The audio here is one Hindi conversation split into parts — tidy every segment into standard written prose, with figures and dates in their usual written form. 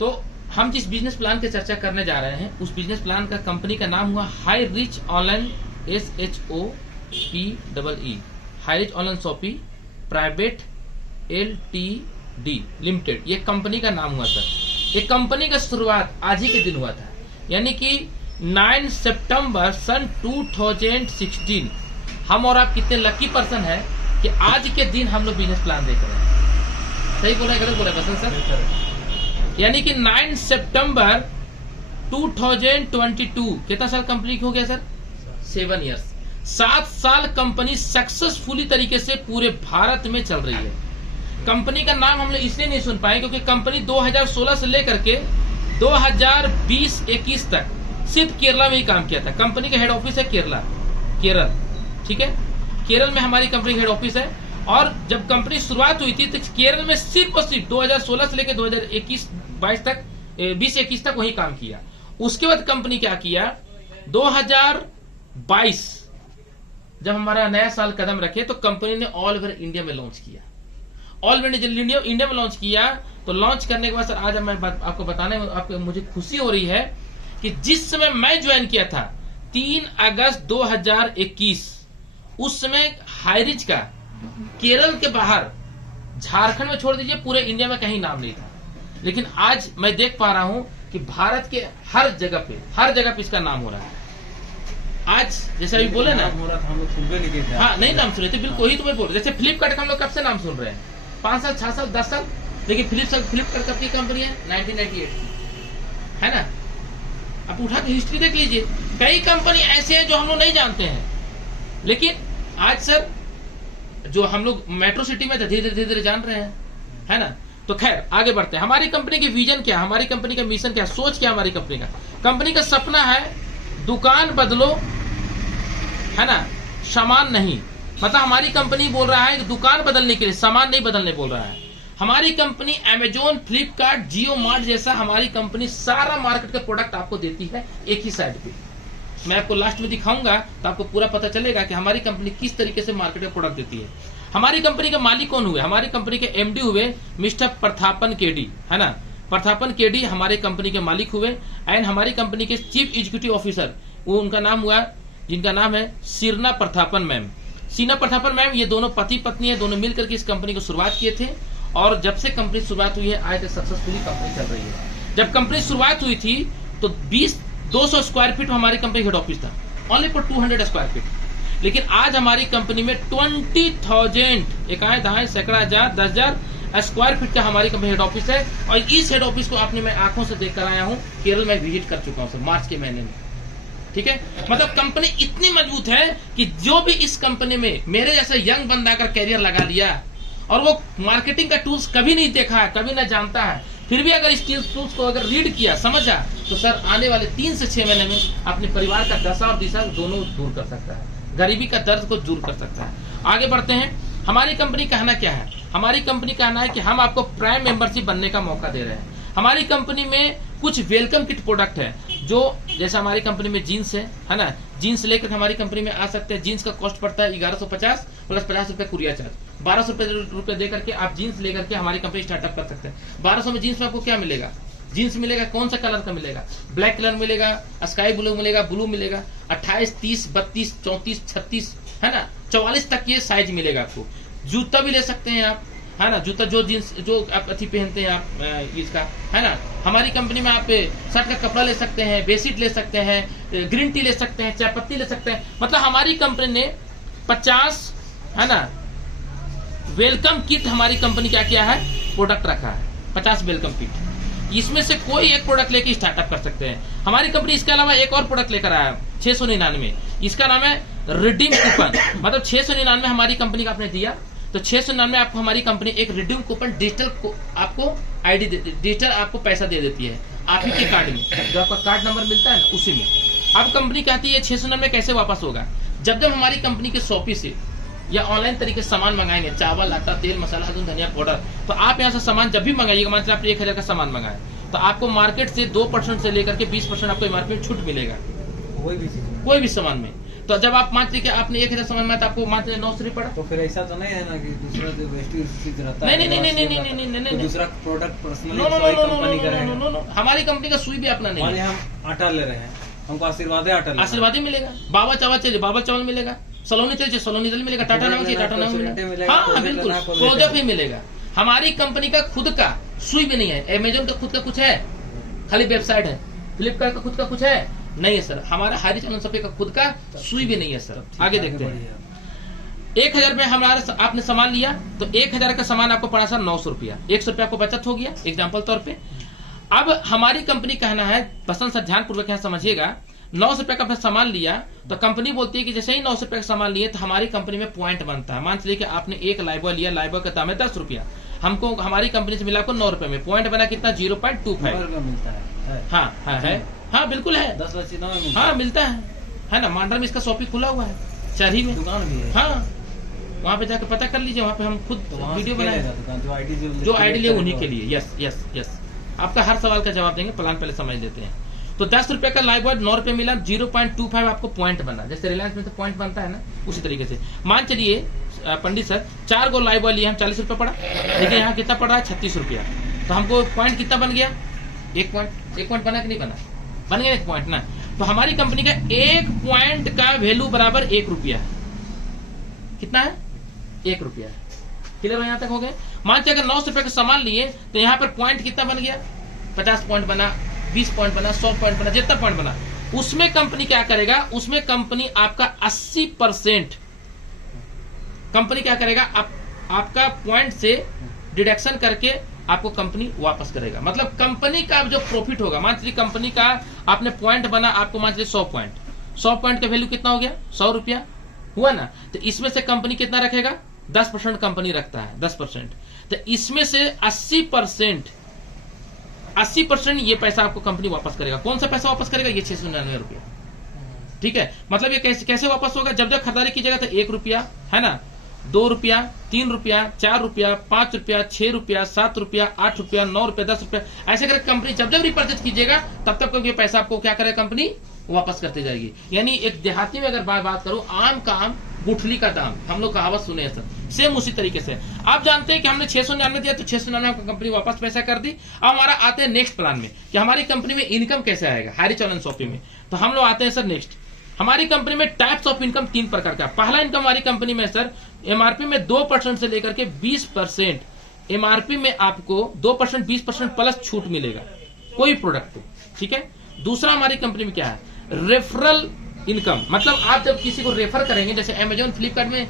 तो हम जिस बिजनेस प्लान की चर्चा करने जा रहे हैं उस बिजनेस प्लान का कंपनी का नाम हुआ high rich online SHOPEE high rich online Shopee private LTD limited, ये कंपनी का नाम हुआ सर। ये कंपनी का शुरुआत आज ही के दिन हुआ था, यानी कि 9 सितंबर सन 2016। हम और आप कितने लकी पर्सन है कि आज के दिन हम लोग बिजनेस प्लान देख रहे हैं। सही बोला गलत बोला बसंत सर? यानी कि 9 सितंबर 2022। कितना साल कंपनी हो गया सर? 7 ईयर्स। 7 साल कंपनी सक्सेसफुली तरीके से पूरे भारत में चल रही है। कंपनी का नाम हम लोग इसलिए नहीं सुन पाए क्योंकि कंपनी 2016 से लेकर के 2020-21 तक सिर्फ केरला में ही काम किया था। कंपनी का हेड ऑफिस है केरल, ठीक है। केरल में हमारी कंपनी हेड ऑफिस है। और जब कंपनी शुरुआत हुई थी तो केरल में सिर्फ और सिर्फ 2016 से लेकर 2021-22 तक 20-21 तक वही काम किया। उसके बाद कंपनी क्या किया, 2022 जब हमारा नया साल कदम रखे तो कंपनी ने ऑल ओवर इंडिया में लॉन्च किया। ऑल ओवर इंडिया में लॉन्च किया। तो लॉन्च करने के बाद सर आज मैं आपको बताने आपको मुझे खुशी हो रही है कि जिस समय मैं ज्वाइन किया था 3 अगस्त 2021, उस समय हाईरिच का केरल के बाहर, झारखंड में छोड़ दीजिए, पूरे इंडिया में कहीं नाम नहीं था। लेकिन आज मैं देख पा रहा हूं कि भारत के हर जगह पे इसका नाम हो रहा है। आज जैसे अभी बोले ना, हो रहा था, हम लोग सुन नहीं थे। हाँ, नहीं नाम सुन रहे थे, बिल्कुल वही तो मैं बोल रहा। जैसे फ्लिपकार्ट का हम लोग कब से नाम सुन रहे हैं? 5 साल, 6 साल, 10 साल। लेकिन फ्लिपकार्ट कब की कंपनी है? 1998 की, है ना। आप उठा के हिस्ट्री देख लीजिए, कई कंपनी ऐसे हैं जो हम लोग नहीं जानते हैं। लेकिन आज सर जो हम लोग मेट्रो सिटी में धीरे धीरे जान रहे हैं, है ना। तो खैर आगे बढ़ते हैं। हमारी कंपनी की विजन क्या, हमारी कंपनी का मिशन क्या, सोच क्या हमारी कंपनी का? कंपनी का सपना है दुकान बदलो, है ना, सामान नहीं। मतलब हमारी कंपनी बोल रहा है कि दुकान बदलने के लिए, सामान नहीं बदलने बोल रहा है। हमारी कंपनी अमेजोन, फ्लिपकार्ट, जियो मार्ट जैसा हमारी कंपनी सारा मार्केट का प्रोडक्ट आपको देती है एक ही साइड पे। मैं आपको लास्ट में दिखाऊंगा तो आपको पूरा पता चलेगा कि हमारी कंपनी किस तरीके से मार्केट में प्रोडक्ट देती है। हमारी कंपनी के मालिक कौन हुए? हमारी कंपनी के MD हुए मिस्टर प्रथापन केडी, है ना। प्रथापन केडी हमारे कंपनी के मालिक हुए। एंड हमारी कंपनी के चीफ एग्जीक्यूटिव ऑफिसर, वो उनका नाम हुआ, जिनका नाम है सीना प्रथापन मैम। सीना प्रथापन मैम, ये दोनों पति पत्नी है, दोनों मिलकर के इस कंपनी को शुरुआत किए थे। और जब से कंपनी शुरुआत हुई है आज तक सक्सेसफुली कंपनी चल रही है। जब कंपनी शुरुआत हुई थी तो 200 स्क्वायर फीट हमारी कंपनी हेड ऑफिस था, ओनली फॉर 200 स्क्वायर फीट। लेकिन आज हमारी कंपनी में 20,000 एकाएं दाएं सैकड़ा हजार 10,000 स्क्वायर फीट का हमारी कंपनी हेड ऑफिस है। और इस हेड ऑफिस को आपने मैं आंखों से देख कर आया हूँ, केरल में विजिट कर चुका हूँ सर, मार्च के महीने में, ठीक है। मतलब कंपनी इतनी मजबूत है कि जो भी इस कंपनी में मेरे जैसा यंग बंदा का कैरियर लगा लिया और वो मार्केटिंग का टूल्स कभी नहीं देखा है, कभी ना जानता है, फिर भी अगर इस टूल्स को अगर रीड किया, समझा, तो सर आने वाले 3 से 6 महीने में अपने परिवार का दशा और दिशा दोनों दूर कर सकता है, गरीबी का दर्द को दूर कर सकता है। आगे बढ़ते हैं। हमारी कंपनी कहना क्या है? हमारी कंपनी कहना है कि हम आपको प्राइम मेंबरशिप बनने का मौका दे रहे हैं। हमारी कंपनी में कुछ वेलकम किट प्रोडक्ट है, जो जैसे हमारी कंपनी में जीन्स है ना, जीन्स लेकर हमारी कंपनी में आ सकते हैं। जीन्स का कॉस्ट पड़ता है 1150 प्लस 50 रुपए कुरियर चार्ज, 1200 रुपए दे करके आप जीन्स लेकर के हमारी कंपनी स्टार्टअप कर सकते हैं। 1200 में जीन्स में आपको क्या मिलेगा? जीन्स मिलेगा, कौन सा कलर का मिलेगा? ब्लैक कलर मिलेगा, स्काई ब्लू मिलेगा, ब्लू मिलेगा, 28, 30, 32, 34, 36, है ना, 44 तक ये साइज मिलेगा आपको। जूता भी ले सकते हैं आप, है ना, जूता जो जींस जो आप अथी पहनते हैं आप इसका, है ना। हमारी कंपनी में आप शर्ट का कपड़ा ले सकते हैं, बेडशीट ले सकते हैं, ग्रीन टी ले सकते हैं, चाय पत्ती ले सकते हैं। मतलब हमारी कंपनी ने 50, है ना, वेलकम किट हमारी कंपनी क्या किया है, प्रोडक्ट रखा है 50 वेलकम किट। इसमें से कोई एक प्रोडक्ट लेके स्टार्टअप कर सकते हैं। हमारी कंपनी इसके अलावा एक और प्रोडक्ट लेकर आया 699, इसका नाम है रिडीम कूपन। मतलब 699 हमारी कंपनी का आपने दिया तो 699 आपको हमारी कंपनी एक रिडीम कूपन डिजिटल आपको आईडी डिजिटल आपको पैसा दे देती है आप ही के कार्ड में, जो आपका कार्ड नंबर मिलता है ना उसी में। अब कंपनी कहती है 699 कैसे वापस होगा? जब हमारी कंपनी के शॉपी से या ऑनलाइन तरीके से सामान मंगाएंगे, चावल, आटा, तेल, मसाला, दूध, धनिया पाउडर, तो आप यहाँ से सामान जब भी मंगाइएगा, मान लीजिए आप 1000 का सामान मंगाए तो आपको मार्केट से 2% से लेकर के 20% आपको एमआरपी में छूट मिलेगा कोई भी सामान में। तो जब आप मान लीजिए कि आपने 1000 सामान में तो आपको मान लीजिए 900 रुपये पड़ा। तो फिर ऐसा तो नहीं है ना कि दूसरा जो वेस्टेज रहता नहीं है, नहीं नहीं नहीं नहीं नहीं नहीं नहीं, दूसरा product personally no no no no company का रहेगा। नो नो, हमारी कंपनी का सुई भी अपना नहीं है। हम आटा ले रहे हैं, हमको आशीर्वाद आटा, आशीर्वाद ही मिलेगा, बाबा चावल चाहिए बाबा चावल मिलेगा, सलोनी चाहिए सलोनी तेल मिलेगा, टाटा नाम चाहिए टाटा नाम मिलेगा। हाँ बिल्कुल, प्रोडक्ट भी मिलेगा। हमारी कंपनी का खुद का सुई भी नहीं है। अमेजोन का खुद का कुछ है, खाली वेबसाइट है। फ्लिपकार्ट का खुद का कुछ है नहीं है सर। हमारा हाईरिच ऑनलाइन शॉपिंग का खुद का सुई भी नहीं है सर। आगे देखते हैं। 1000 रुपए हमारा आपने सामान लिया तो 1000 का सामान आपको पड़ा सर 900 रुपया, 100 रुपया आपको बचत हो गया एग्जाम्पल तौर पे। अब हमारी कंपनी कहना है, पसंद सर ध्यान पूर्वक यहाँ समझिएगा, 900 रुपए का आपने सामान लिया तो कंपनी बोलती है कि जैसे ही 900 रुपए का सामान लिए तो हमारी कंपनी में पॉइंट बनता है। मान चलिए कि आपने एक लाइबॉय लिया, लाइबॉय का दाम है 10 रुपया, हमको हमारी कंपनी से मिला आपको 9 रुपए में, पॉइंट बना कितना 0.25 मिलता है। हाँ बिल्कुल है, 10 बच्चे हाँ मिलता है ना। मांडरा में इसका शॉपिंग खुला हुआ है, चरही में दुकान भी है। हाँ वहाँ पे जाकर पता कर लीजिए, वहाँ पे हम खुद वीडियो बनाए, जो आईडी लिए उन्हीं के लिए। यस यस यस, आपका हर सवाल का जवाब देंगे, प्लान पहले समझ लेते हैं। तो 10 रुपए का लाइबॉय 9 रुपए मिला, 0.25 आपको पॉइंट बना, जैसे रिलायंस में तो पॉइंट बनता है ना, उसी तरीके से। मान चलिए पंडित सर 4 गो लाइबॉय लिए हम, 40 रुपए पड़ा, लेकिन यहाँ कितना पड़ रहा है 36 रुपया, तो हमको पॉइंट कितना बन गया, एक पॉइंट बना कि नहीं बना, बन गया 1 पॉइंट ना। तो हमारी कंपनी का 1 पॉइंट का वैल्यू बराबर 1 रुपया, कितना है 1 रुपया। क्लियर यहाँ तक हो गए। मान चलिए अगर 900 रुपए का सामान लिए तो यहाँ पर पॉइंट कितना बन गया, 50 पॉइंट बना, 20 पॉइंट बना, 100 पॉइंट बना, जितना पॉइंट बना, उसमें कंपनी क्या करेगा, उसमें कंपनी आपका 80% कंपनी क्या करेगा, आपका पॉइंट से डिडक्शन करके आपको कंपनी वापस करेगा। मतलब कंपनी का जो प्रॉफिट होगा, मान लीजिए कंपनी का आपने पॉइंट बना, आपको मान लीजिए 100 पॉइंट का वैल्यू कितना हो गया 100 रुपया हुआ ना। तो इसमें से कंपनी कितना रखेगा, 10% कंपनी रखता है, 10%। तो इसमें से 80% ये पैसा आपको कंपनी वापस करेगा। कौन सा पैसा वापस करेगा, ये 699 रुपया। ठीक है, मतलब ये कैसे वापस होगा, जब जब खरीदारी कीजिएगा तो 1 रुपया है ना, 2 रुपया, 3 रुपया, 4 रुपया, 5 रुपया, 6 रुपया, 7 रुपया, 8 रुपया, 9 रुपया, 10 रुपया, ऐसे करके कंपनी जब जब रिपर्चेज कीजिएगा तब तक ये पैसा आपको क्या करेगा, कंपनी वापस करती जाएगी। यानी एक देहाती में अगर बात करूं, आम का आम गुठली का दाम, हम लोग कहावत सुने हैं सर, सेम उसी तरीके से। आप जानते हैं कि हमने 699 दिया तो 699 को कंपनी वापस पैसा कर दी। अब हमारा आते हैं नेक्स्ट प्लान में कि हमारी कंपनी में इनकम कैसे आएगा हाईरिच ऑनलाइन शॉपिंग में। तो हम लोग आते हैं सर नेक्स्ट, हमारी कंपनी में टाइप्स ऑफ इनकम 3 प्रकार का। पहला इनकम हमारी कंपनी में सर एमआरपी में 2% से लेकर के 20%, एमआरपी में आपको 2% 20% प्लस छूट मिलेगा कोई प्रोडक्ट को। ठीक है, दूसरा हमारी कंपनी में क्या है, रेफरल इनकम। मतलब आप जब किसी को रेफर करेंगे, जैसे अमेजोन फ्लिपकार्ट में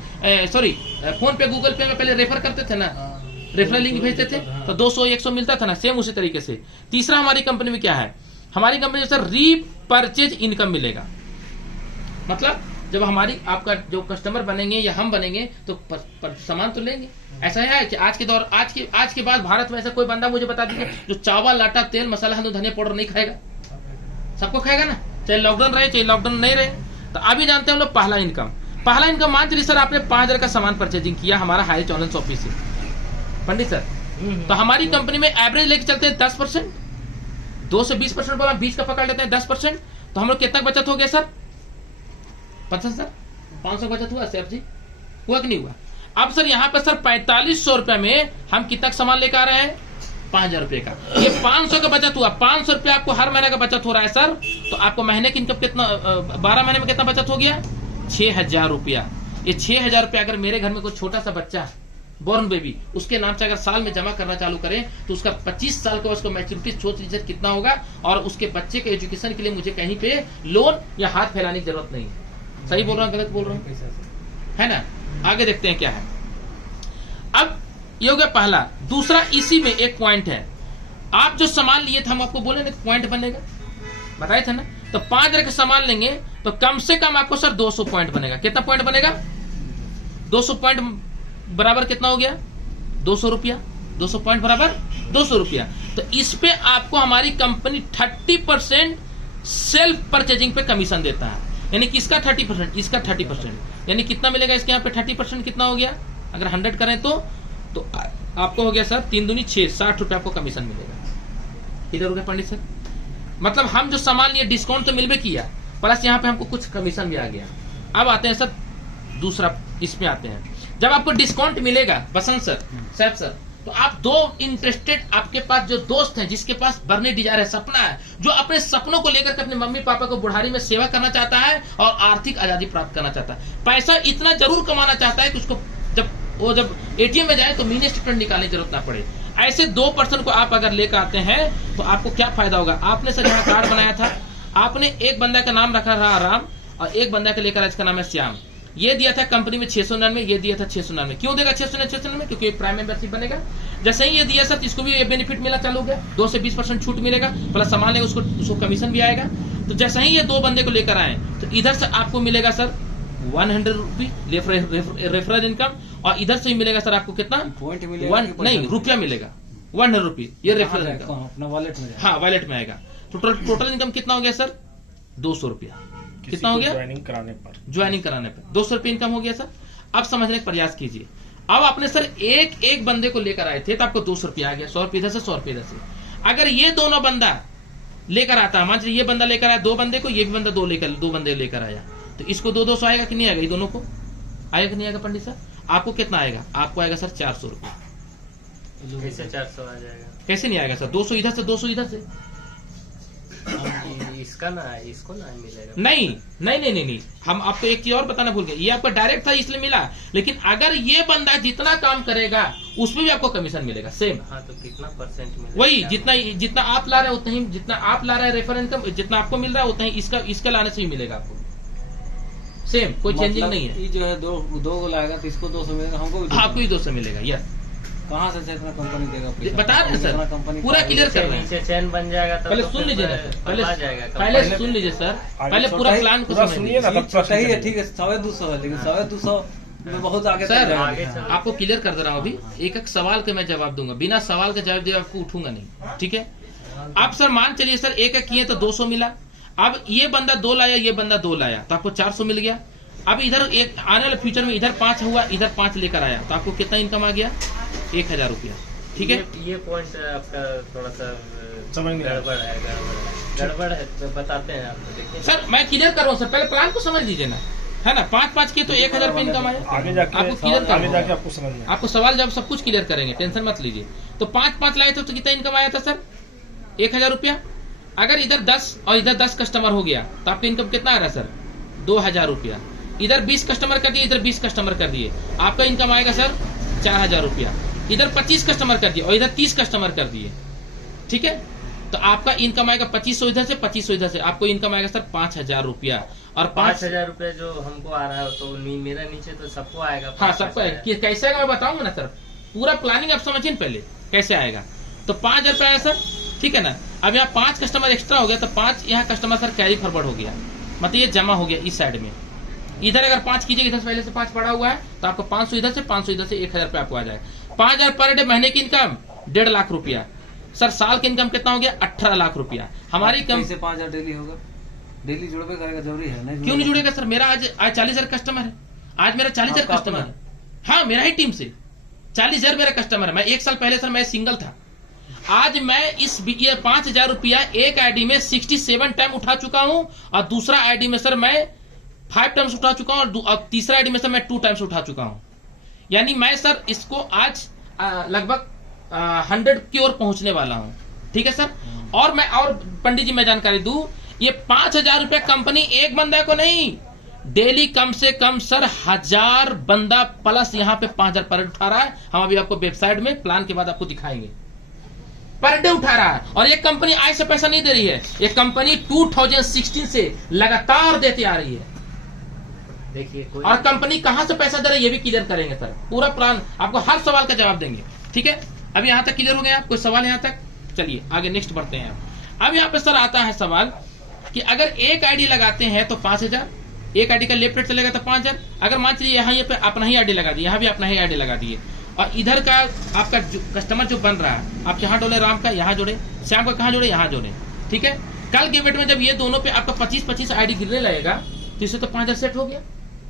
फोन पे गूगल पे में पहले रेफर करते थे ना, रेफरल लिंक भेजते थे तो 200-100 मिलता था ना, सेम उसी तरीके से। तीसरा हमारी कंपनी में क्या है, हमारी कंपनी में सर रीपरचेज इनकम मिलेगा। मतलब जब हमारी आपका जो कस्टमर बनेंगे या हम बनेंगे तो सामान तो लेंगे। ऐसा है कि आज के बाद भारत में ऐसा कोई बंदा मुझे बता दीजिए जो चावल, आटा, तेल, मसाला, हल्दी, धनिया पाउडर नहीं खाएगा, सबको खाएगा ना, चाहे लॉकडाउन रहे चाहे लॉकडाउन नहीं रहे। तो अभी जानते हैं हम लोग पहला इनकम मान चलिए सर आपने 5000 का सामान परचेजिंग किया हमारा हाईरिच ऑनलाइन शॉपिंग से पंडित सर, तो हमारी कंपनी में एवरेज लेके चलते हैं 10%, 2 से 20% बोला, 20 का पकड़ लेते हैं 10%, तो हम लोग कितना बचत हो गया सर, 50 सर 500 बचत हुआ सर जी, हुआ कि नहीं हुआ। अब सर यहाँ पे सर 4500 रुपए में हम कितना सामान लेकर आ रहे हैं, 5000 रुपए का। ये 500 का बचत हुआ, 500 रुपया आपको हर महीने का बचत हो रहा है सर। तो आपको महीने की इनकम कितना, 12 महीने में कितना बचत हो गया, 6000 रुपया। ये 6000 रुपया अगर मेरे घर में कोई छोटा सा बच्चा बोर्न बेबी उसके नाम से अगर साल में जमा करना चालू करें तो उसका 25 साल का उसको मैच्योरिटी सोच लीजिए कितना होगा। और उसके बच्चे के एजुकेशन के लिए मुझे कहीं पे लोन या हाथ फैलाने की जरूरत नहीं है। सही बोल रहा हूँ, गलत बोल रहा हूँ, है ना। आगे देखते हैं क्या है। अब ये हो गया पहला। दूसरा, इसी में एक पॉइंट है, आप जो सामान लिए थे हम आपको बोले ना पॉइंट बनेगा, बताए थे ना। तो 5000 का सामान लेंगे तो कम से कम आपको सर 200 पॉइंट बनेगा। कितना पॉइंट बनेगा, 200 पॉइंट बराबर कितना हो गया, 200 रुपया। 200 पॉइंट बराबर 200 रुपया। तो इस पे आपको हमारी कंपनी 30% सेल्फ परचेजिंग पे कमीशन देता है। यानी किसका 30%, इसका 30%, यानी कितना मिलेगा इसके यहाँ पे 30% कितना हो गया, अगर 100 करें तो आपको हो गया सर 3 दूनी 6, 60 रुपये आपको कमीशन मिलेगा। इधर हो गया पंडित सर, मतलब हम जो सामान लिए डिस्काउंट तो मिल भी किया, प्लस यहाँ पे हमको कुछ कमीशन भी आ गया। अब आते हैं सर दूसरा, इसमें आते हैं जब आपको डिस्काउंट मिलेगा बसंत सर, सैफ सर, तो आप दो इंटरेस्टेड आपके पास जो दोस्त हैं, जिसके पास बर्निंग डिजायर है, सपना है, जो अपने सपनों को लेकर के अपने मम्मी पापा को बुढ़ारी में सेवा करना चाहता है और आर्थिक आजादी प्राप्त करना चाहता है, पैसा इतना जरूर कमाना चाहता है कि उसको जब एटीएम में जाए तो मिनी स्टेटमेंट निकालने की जरूरत ना पड़े, ऐसे 2% को आप अगर लेकर आते हैं तो आपको क्या फायदा होगा। आपने सर यहाँ कार्ड बनाया था, आपने एक बंदा का नाम रखा रहा राम और एक बंदा का लेकर इसका नाम है श्याम, ये दिया था कंपनी में 699, ये दिया था 699। क्यों देगा 699? क्योंकि एक प्राइम मेंबरशिप बनेगा। जैसे ही ये दिया सर, इसको भी ये बेनिफिट मिला चालू हो गया, 2 से 20% छूट मिलेगा, प्लस सामान लेगा उसको कमीशन भी आएगा। तो जैसे ही ये 2 बंदे को लेकर आए तो इधर से आपको मिलेगा सर 100 रुपी रेफरल इनकम, और इधर से ही मिलेगा सर आपको कितना, पॉइंट मिलेगा, नहीं रुपया मिलेगा 100 रुपी, ये रेफरल इनकम अपना वॉलेट में, हाँ वॉलेट में आएगा। तो टोटल इनकम कितना हो गया सर 200 रुपया, कितना हो गया ज्वाइनिंग कराने पर 200 रुपये इनकम हो गया सर। अब समझने का प्रयास कीजिए, अब आपने सर एक बंदे को लेकर आए थे तो आपको 200 रुपया आ गया, 100 रुपये इधर से 100 रुपये इधर से। अगर ये दोनों बंदा लेकर आता, मान लीजिए ये बंदा लेकर आया 2 बंदे को, ये भी बंदा 2 बंदे लेकर आया, तो इसको 200 आएगा कि नहीं आएगा, ये दोनों को आएगा कि नहीं आएगा पंडित सर? आपको कितना आएगा? आपको आएगा सर 400 रुपये। कैसे 400 आ जाएगा? कैसे नहीं आएगा सर? 200 इधर से 200 इधर से, इसका ना इसको ना मिलेगा। नहीं, हम आपको एक चीज और बताना भूल गए, ये आपका डायरेक्ट था इसलिए मिला, लेकिन अगर ये बंदा जितना काम करेगा उसमें भी आपको कमीशन मिलेगा सेम। हाँ, तो कितना परसेंट मिलेगा? वही जितना आप ला रहे हैं उतना ही, जितना आप ला रहे हैं रेफर इनकम, जितना आपको मिल रहा है उतना ही इसका लाने से भी मिलेगा आपको सेम, कोई चेंजिंग नहीं है। ये जो है दो को लाएगा तो इसको 200 मिलेगा, हमको भी आपको ही 200 मिलेगा। यस, कहाँ से इतना कंपनी देगा पैसा? बता रहे हैं सर, पूरा क्लियर कर रहे हैं। नीचे चैन बन जाएगा तब पहले तो सुन फिर लीजिए ना सर, पहले पहले सुन लीजिए सर, पहले पूरा प्लान को समझिए। सही है, ठीक है, 250 है, लेकिन 250 में बहुत आगे सर तक आगे जाएगा। चल- आपको क्लियर कर दे रहा हूँ, अभी एक सवाल का मैं जवाब दूंगा, बिना सवाल का जवाब दिए आपको उठूंगा नहीं, ठीक है? आप सर मान चलिए सर एक किए तो 200 मिला, अब ये बंदा 2 लाया, ये बंदा 2 लाया, तो आपको 400 मिल गया। अब इधर एक आने वाले फ्यूचर में इधर 5 हुआ, इधर 5 लेकर आया, तो आपको कितना इनकम आ गया? 1000 रुपया, ठीक है? ये पॉइंट आपका थोड़ा सा गड़बड़ है, तो बताते हैं आपको, देखिए सर मैं क्लियर कर रहा हूँ सर, पहले प्लान को समझ लीजिए ना, है ना? 5 के तो 1000 रुपये इनकम आया, आगे जाके आपको क्लियर कर आगे रहा हूँ। जाके आपको समझ में आपको सवाल जब सब कुछ क्लियर करेंगे, टेंशन मत लीजिए। तो 5 लाए थे तो कितना इनकम आया था सर? 1000 रुपया। अगर इधर 10 और इधर 10 कस्टमर हो गया तो आपका इनकम कितना आ रहा है सर? 2000 रुपया। इधर 20 कस्टमर कर दिए, इधर 20 कस्टमर कर दिए, आपका इनकम आएगा सर 4000 रुपया। इधर 25 कस्टमर कर दिए और इधर 30 कस्टमर कर दिए, ठीक है? तो आपका इनकम आएगा 2500 इधर से, 2500 इधर से, आपको इनकम आएगा सर 5000 रुपया। और 5000 रुपये जो हमको आ रहा है तो मेरा नीचे तो सबको आएगा। हाँ सबको आएगा। कैसे आएगा मैं बताऊंगा ना सर, पूरा प्लानिंग आप समझिए पहले कैसे आएगा। तो 5000 रुपया आया सर, ठीक है ना? अब यहाँ 5 कस्टमर एक्स्ट्रा हो गया तो 5 यहाँ कस्टमर सर कैरी फॉरवर्ड हो गया, मतलब ये जमा हो गया इस साइड में। इधर अगर 5 कीजिएगा, इधर से पहले से 5 पड़ा हुआ है, तो आपको 500 इधर से 500 इधर से 1000 रुपया आपको आ जाएगा। 5000 पर डे महीने की इनकम 1.5 लाख रुपया। सर साल की इनकम कितना हो गया? 18 लाख रुपया। हमारी कम कैसे 5000 डेली होगा? डेली जुड़बे करेगा, जरूरी है नहीं? क्यों नहीं जुड़ेगा सर? मेरा आज 40,000 कस्टमर है, आज मेरा 40,000 आपका कस्टमर अपना? है। हाँ मेरा ही टीम से 40,000 मेरा कस्टमर है। मैं 1 साल पहले सर मैं सिंगल था, आज मैं ये 5000 रुपया एक आईडी में 67 टाइम उठा चुका हूं, और दूसरा आईडी में सर मैं 5 टाइम्स उठा चुका हूं, और तीसरा आईडी में सर मैं 2 टाइम्स उठा चुका हूं। यानी मैं सर इसको आज लगभग 100 की ओर पहुंचने वाला हूं, ठीक है सर? और मैं और पंडित जी मैं जानकारी दूं, ये 5000 रुपया कंपनी एक बंदा को नहीं, डेली कम से कम सर 1000 बंदा प्लस यहाँ पे 5000 पर डे उठा रहा है। हम अभी आपको वेबसाइट में प्लान के बाद आपको दिखाएंगे, पर डे उठा रहा है। और ये कंपनी आज से पैसा नहीं दे रही है, ये कंपनी 2016 से लगातार देती आ रही है। देखिए कोई और कंपनी कहां से पैसा दे रही है ये भी क्लियर करेंगे सर, पूरा प्लान आपको हर सवाल का जवाब देंगे, ठीक है? अब यहाँ तक क्लियर हो गया? कोई सवाल यहाँ तक? चलिए आगे नेक्स्ट बढ़ते हैं। अब यहाँ पे सर आता है सवाल कि अगर एक आईडी लगाते हैं तो 5000, एक आईडी का लेफ्ट रेट चलेगा तो 5000। अगर मान चलिए यहाँ ये पे अपना ही आईडी लगा दिए, यहाँ भी अपना ही आईडी लगा दिए, और इधर का आपका कस्टमर जो बन रहा है, आप यहाँ जोड़े राम का, यहाँ जोड़े श्याम का, कहाँ जोड़े? यहाँ जोड़े, ठीक है? कल के डेट में जब ये दोनों पे आपका 25-25 आईडी गिरने लगेगा तो इससे तो 5000 सेट हो गया,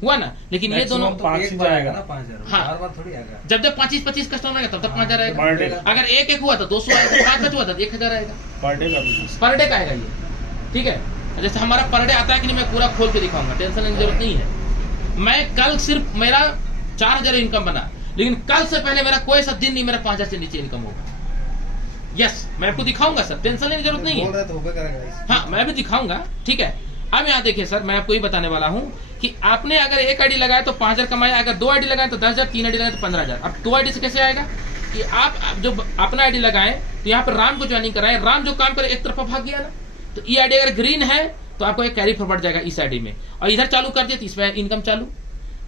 हुआ ना? लेकिन ये दोनों तो 5 एक ही बार जाएगा। आएगा ना 5000, हाँ। बार बार थोड़ी आएगा। जब 25-25 कस्टमर आएगा तब तक 5000 आएगा। पर डे अगर एक हुआ तो 200 आएगा, 5 हुआ तो 1000 आएगा। पर डे का बिजनेस। पर डे का आएगा ये, ठीक है? जैसे हमारा पर डे आता है कि नहीं मैं पूरा खोल के दिखाऊंगा, टेंशन लेने की जरूरत नहीं है। मैं कल सिर्फ मेरा 4,000 इनकम बना, लेकिन कल से पहले मेरा कोई सा दिन नहीं मेरा 5,000 से नीचे इनकम होगा। यस, मैं आपको दिखाऊंगा सर, टेंशन लेने की जरूरत नहीं है। तो होगा करेगा। हाँ, मैं भी दिखाऊंगा, ठीक है। अब यहाँ देखिए सर, मैं आपको ये बताने वाला हूँ कि आपने अगर एक आईडी लगाया तो 5,000 कमाया, अगर 2 आईडी लगाए तो 10,000, 3 आईडी लगाए तो 15,000। अब 2 आईडी से कैसे आएगा कि आप जो अपना आईडी लगाए तो यहाँ पर राम को ज्वाइनिंग कराए, राम जो काम करे एक तरफा भाग गया ना, तो ये आईडी अगर ग्रीन है तो आपको एक कैरी फॉरवर्ड जाएगा इस आईडी में, और इधर चालू कर दिया तो इसमें इनकम चालू।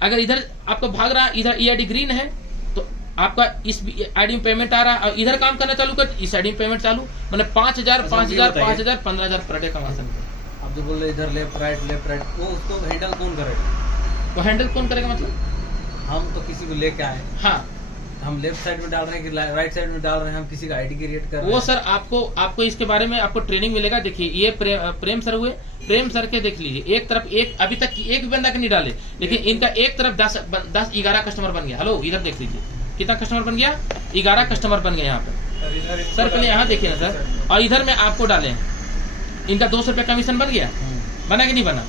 अगर इधर आपको भाग रहा, इधर ई आईडी ग्रीन है तो आपका इस आईडी में पेमेंट आ रहा है, और इधर काम करना चालू कर इस आईडी में पेमेंट चालू, मतलब 5,000 5,000 5,000 15,000 पर डे कमा सकते हैं। आप जो बोल रहे इधर लेफ्ट राइट, वो उसको हैंडल कौन करेगा? तो हैंडल कौन करेगा मतलब? हम तो किसी को लेके आए, हाँ, हम लेफ्ट साइड में डाल रहे हैं कि राइट साइड में डाल रहे हैं, हम किसी का आईडी क्रिएट कर रहे हैं। वो सर आपको इसके बारे में आपको ट्रेनिंग मिलेगा। देखिए ये प्रेम सर हुए, प्रेम सर के देख लीजिए, एक तरफ एक अभी तक एक भी बंदा के नहीं डाले, लेकिन इनका एक तरफ 10-11 कस्टमर बन गया। हेलो, इधर देख लीजिए कितना कस्टमर बन गया, 11 कस्टमर बन गए यहाँ पे सर। पहले यहाँ देखिए ना सर, और इधर में आपको डाले इनका 200 रुपया कमीशन बन गया, बना कि नहीं बना?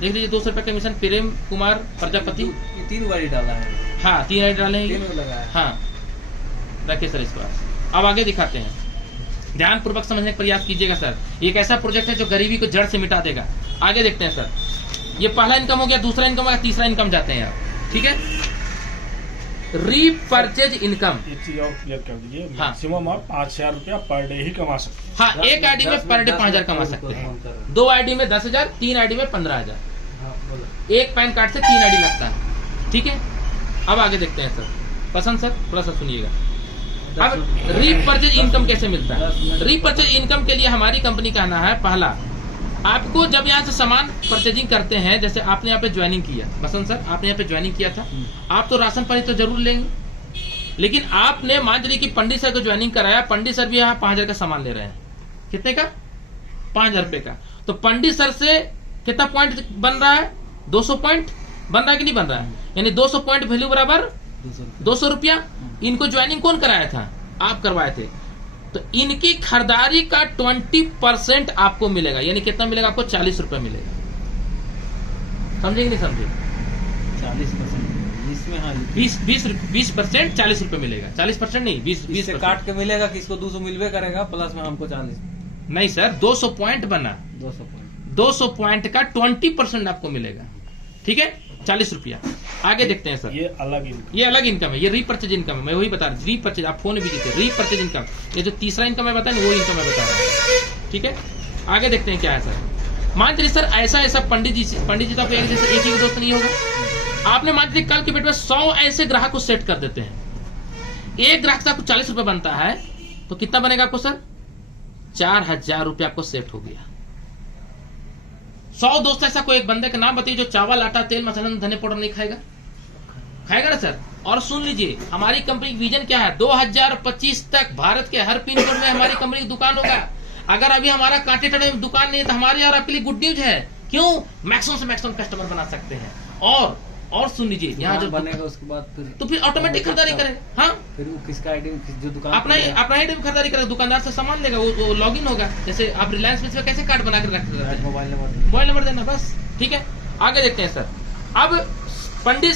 देख लीजिए 200 रुपया कमीशन, प्रेम कुमार प्रजापति, 3 बार डाला है। हाँ, 3 आईडी डाले हैं। 3 लगाया। हाँ, रखिए सर इसको। अब आगे दिखाते हैं, ध्यान पूर्वक समझने का प्रयास कीजिएगा सर। एक ऐसा प्रोजेक्ट है जो गरीबी को जड़ से मिटा देगा। आगे देखते हैं सर, ये पहला इनकम हो गया, दूसरा इनकम हो गया, तीसरा इनकम जाते हैं आप, ठीक है। रीपरचेज इनकम, एक चीज और क्लियर कर दीजिए, हाँ। मैक्सिमम आप 5,000 रुपया पर डे ही कमा सकते हैं। हाँ, एक आईडी में पर डे 5,000 कमा सकते हैं, 2 आईडी में 10,000, 3 आईडी में 15,000, एक पैन कार्ड से 3 आईडी लगता है, ठीक है। अब आगे देखते हैं सर, पसंद सर थोड़ा सा सुनिएगा। अब रीपरचेज इनकम कैसे मिलता है? रीपरचेज इनकम के लिए हमारी कंपनी का कहना है, पहला आपको जब यहाँ से सामान परचेजिंग करते हैं, जैसे आपने यहाँ पे ज्वाइनिंग किया, बसंत सर आपने यहाँ पे ज्वाइनिंग किया था, आप तो राशन पानी तो जरूर लेंगे, लेकिन आपने मान लीजिए कि पंडित सर को ज्वाइनिंग कराया, पंडित सर भी यहाँ 5,000 का सामान ले रहे हैं, कितने का? 5,000 रुपए का। तो पंडित सर से कितना पॉइंट बन रहा है? 200 पॉइंट बन रहा है कि नहीं बन रहा है? यानी 200 पॉइंट वैल्यू बराबर 200 रुपया। इनको ज्वाइनिंग कौन कराया था? आप करवाए थे। तो इनकी खरीदारी का 20% आपको मिलेगा, यानी कितना मिलेगा आपको? 40 रुपए मिलेगा। समझे कि नहीं समझे? 40% इसमें, हाँ 20% 40 रुपए मिलेगा, 40% नहीं, 20 काट के मिलेगा, किसको 200 मिलवे करेगा, प्लस में हमको 40। नहीं सर, 200 पॉइंट बना, 200 पॉइंट का 20% आपको मिलेगा, ठीक है, 40 रुपया। आगे देखते हैं सर, ये अलग इनकम है, ये रीपरचेज इनकम है। मैं वही बता रहा हूँ, रीपरचेज, आप फोन भी जीते, रीपरचेज इनकम। ये जो तीसरा इनकम मैं बताया वो इनकम मैं बता रहा हूँ, ठीक है। आगे देखते हैं क्या है सर। मान लीजिए सर ऐसा पंडित जी तो आपको एक जैसे एक ही दोस्त नहीं होगा। आपने मान लीजिए कल के डेट में 100 ऐसे ग्राहक को सेट कर देते हैं, एक ग्राहक से आपको 40 रुपए बनता है, तो कितना बनेगा आपको सर? 4,000 रुपए आपको सेट हो गया। 100 दोस्त ऐसा कोई एक बंदे का नाम बताइए जो चावल, आटा, तेल, मसाला, धनिया पाउडर नहीं खाएगा? खाएगा ना सर। और सुन लीजिए, हमारी कंपनी की विजन क्या है? 2025 तक भारत के हर पिन कोड में हमारी कंपनी की दुकान होगा। अगर अभी हमारा कांटे टड़े में दुकान नहीं है तो हमारे यार आपके लिए गुड न्यूज है। क्यों? मैक्सिमम से मैक्सिमम कस्टमर बना सकते हैं। और सुन लीजिए, यहाँ जो बनेगा उसके बाद फिर ऑटोमेटिक खरीदारी करेगा। हाँ, फिर वो किसका आईडी, जो दुकान अपना आईडी में खरीदारी करेगा, दुकानदार से सामान लेगा, वो लॉग इन होगा। जैसे आप रिलायंस में कैसे कार्ड बना कर रखते हैं, मोबाइल नंबर देना बस, ठीक है। आगे देखते हैं सर। अब पंडित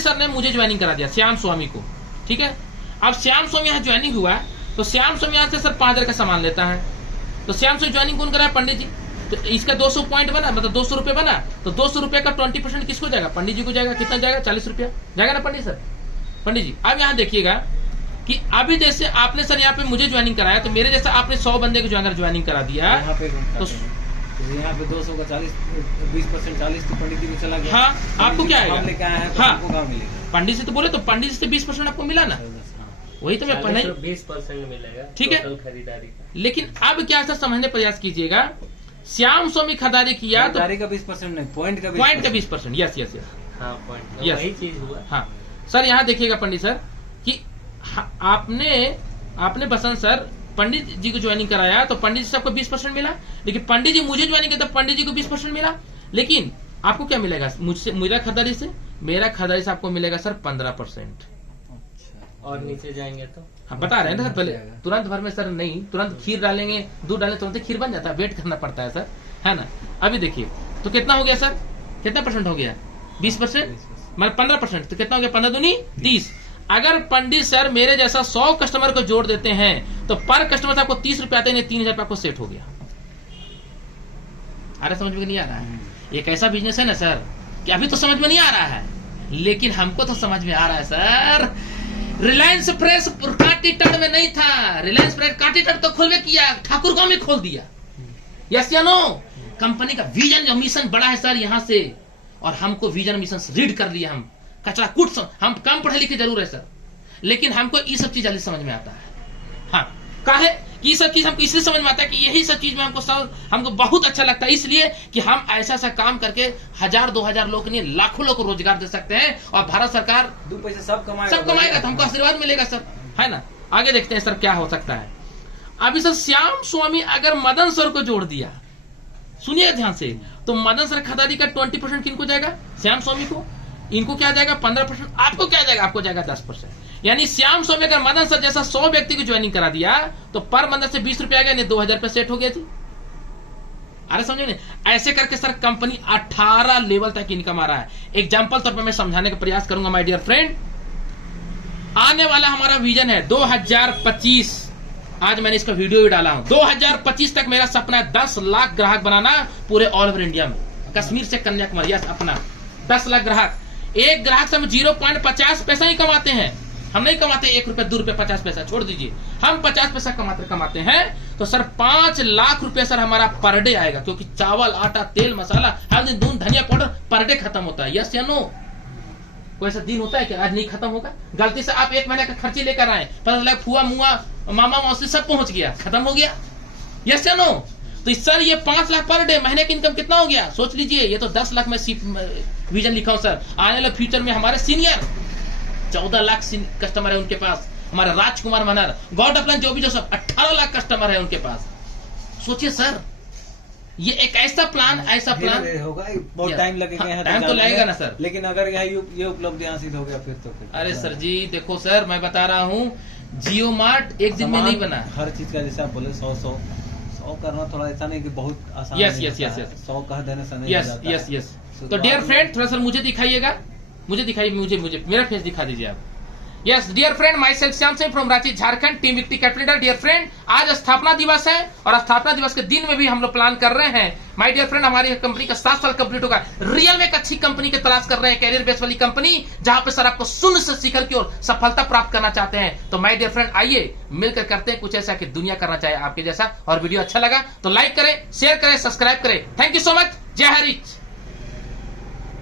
सर ने मुझे ज्वाइनिंग करा दिया, श्याम स्वामी को, ठीक है। अब श्याम स्वामी यहाँ ज्वाइनिंग हुआ, तो श्याम स्वामी यहाँ से सर 5,000 का सामान लेता है, तो श्याम स्वामी ज्वाइनिंग कौन कराया? पंडित जी। तो इसका 200 पॉइंट बना, मतलब 200 रुपए बना, तो 200 रुपए का 20% किसको जाएगा? पंडित जी को जाएगा। कितना जाएगा? 40 रुपया जाएगा ना पंडित जी। अब यहाँ देखिएगा कि अभी जैसे आपने सर यहाँ पे मुझे ज्वाइनिंग कराया, तो मेरे जैसा आपने 100 बंदे को ज्वाइनिंग करा दिया, यहाँ पे तो यहाँ पे 200 का 20% 40 तो पंडित जी को चला गया। हाँ, आपको क्या आएगा? हाँ, मिलेगा। पंडित से तो बोले, तो पंडित से 20% आपको मिला ना, वही तो मैं पहले 20% मिलेगा, ठीक है, खरीदारी का। लेकिन अब क्या सर समझने प्रयास कीजिएगा, श्याम स्वामी खरीदारी किया तो खरीदारी का 20% नहीं, पॉइंट का 20%। यस, हाँ, पॉइंट Yes. वही चीज हुआ। हाँ सर, यहाँ देखिएगा पंडित सर कि आपने बसंत सर पंडित जी को ज्वाइनिंग कराया, तो पंडित जी से आपको 20% मिला, लेकिन पंडित जी मुझे ज्वाइनिंग किया तो पंडित जी को 20% मिला। लेकिन आपको क्या मिलेगा? मुझसे, मेरा खरीदारी से आपको मिलेगा सर 15%। और नीचे जाएंगे तो हाँ, बता रहे हैं ना सर, पहले तुरंत भर में सर नहीं, तुरंत खीर डालेंगे, दूध डालेंगे, तुरंत खीर बन जाता है, वेट करना पड़ता है सर, है ना। अभी देखिए तो कितना हो गया सर, कितना % हो गया? 20%, मतलब 15%, तो कितना हो गया? 15 दूनी 30। अगर पंडित सर मेरे जैसा 100 कस्टमर को जोड़ देते हैं तो पर कस्टमर से आपको 30 रुपए आते हैं, 3000 रुपए आपको सेट हो गया। अरे समझ में नहीं आ रहा है? एक ऐसा बिजनेस है ना सर कि अभी तो समझ में नहीं आ रहा है, लेकिन हमको तो समझ में आ रहा है सर। रिलायंस फ्रेश काटीटड़ में नहीं था, रिलायंस फ्रेश काटीटड़ तो खोल किया, ठाकुरगांव में खोल दिया। यस या नो? कंपनी का विजन जो मिशन बड़ा है सर यहाँ से, और हमको विजन मिशन रीड कर लिया। हम कचरा कूट, हम कम पढ़े लिखे जरूर है सर, लेकिन हमको ये सब चीज जल्दी समझ में आता है। हाँ, काहे ये सब चीज हमको इसलिए समझ में आता है कि यही सब चीज में हमको बहुत अच्छा लगता है, इसलिए कि हम ऐसा सा काम करके 1000-2000 लोग नहीं, लाखों लोग को रोजगार दे सकते हैं, और भारत सरकार 2 पैसे सब कमाएगा तो हमको आशीर्वाद मिलेगा सर, है ना? आगे देखते हैं सर क्या हो सकता है। अभी सर श्याम स्वामी अगर मदन सर को जोड़ दिया, सुनिए ध्यान से, तो मदन सर खदारी का 20% किनको जाएगा? श्याम स्वामी को। इनको क्या जाएगा? 15%। आपको क्या जाएगा? आपको जाएगा 10%। यानी श्याम स्वामी अगर मदन सर जैसा 100 व्यक्ति को ज्वाइनिंग करा दिया तो पर मंथ से 20 रुपए आ गया, नहीं 2000 रुपए सेट हो गया जी। अरे समझे नहीं? ऐसे करके सर कंपनी 18 लेवल तक इनकम आ रहा है। एग्जाम्पल तौर पर मैं समझाने का प्रयास करूंगा माय डियर फ्रेंड। आने वाला हमारा विजन है 2025। आज मैंने इसका वीडियो भी डाला हूं। 2025 तक मेरा सपना है 10 लाख ग्राहक बनाना पूरे ऑल ओवर इंडिया में, कश्मीर से कन्याकुमारी। यस, अपना 10 लाख ग्राहक। एक ग्राहक से हम 0.50 पैसा ही कमाते हैं। हम नहीं कमाते 1 रुपए 2 रुपए 50 पैसा, छोड़ दीजिए, हम 50 पैसा कमाते हैं। तो सर 5 लाख रुपए सर हमारा पर डे आएगा, क्योंकि चावल, आटा, तेल, मसाला, हल्दी, दूध, धनिया पाउडर पर डे खत्म होता है। यस या नो? कोई ऐसा दिन होता है कि आज नहीं खत्म होगा? गलती से आप 1 महीने का खर्ची लेकर आए, पता चला फुआ मुआ मामा मौसी सब पहुंच गया, खत्म हो गया। यस या नो? तो सर ये 5 लाख पर डे, महीने की इनकम कितना हो गया? सोच लीजिए। ये तो 10 लाख में विजन लिखा हूं सर। आने वाले फ्यूचर में हमारे सीनियर 14 लाख कस्टमर है उनके पास। हमारे राजकुमार मनर, गॉड अपलाइन जो भी जो सब 18 लाख कस्टमर है उनके पास। सोचिए सर, ये एक ऐसा प्लान होगा, बहुत टाइम लगेगा। टाइम तो लगेगा ना सर, लेकिन अगर यहाँ ये उपलब्धि हासिल हो गया फिर तो अरे सर जी देखो सर, मैं बता रहा हूँ, जियो मार्ट एक दिन में नहीं बना। हर चीज का जैसे आप बोले 100 करना थोड़ा ऐसा नहीं कि बहुत आसान। यस 100 कह देने से नहीं। यस। तो डियर फ्रेंड थोड़ा सर मुझे दिखाइएगा, मुझे मेरा फेस दिखा दीजिए आप। Yes dear friend, myself Shyam Singh from Ranchi Jharkhand, team विक्टी कैपिटल। डियर फ्रेंड, आज स्थापना दिवस है, और स्थापना दिवस के दिन में भी हम लोग प्लान कर रहे हैं। माय डियर फ्रेंड, हमारी कंपनी का 7 साल कंप्लीट होगा। रियल में एक अच्छी कंपनी की तलाश कर रहे हैं, कैरियर बेस वाली कंपनी, जहां पे सर आपको शून्य से शिखर की ओर सफलता प्राप्त करना चाहते हैं। तो माय डियर फ्रेंड, आइए मिलकर करते हैं कुछ ऐसा कि दुनिया करना चाहे आपके जैसा। और वीडियो अच्छा लगा तो लाइक करें, शेयर करें, सब्सक्राइब करें। Thank you so much. जय हरिच।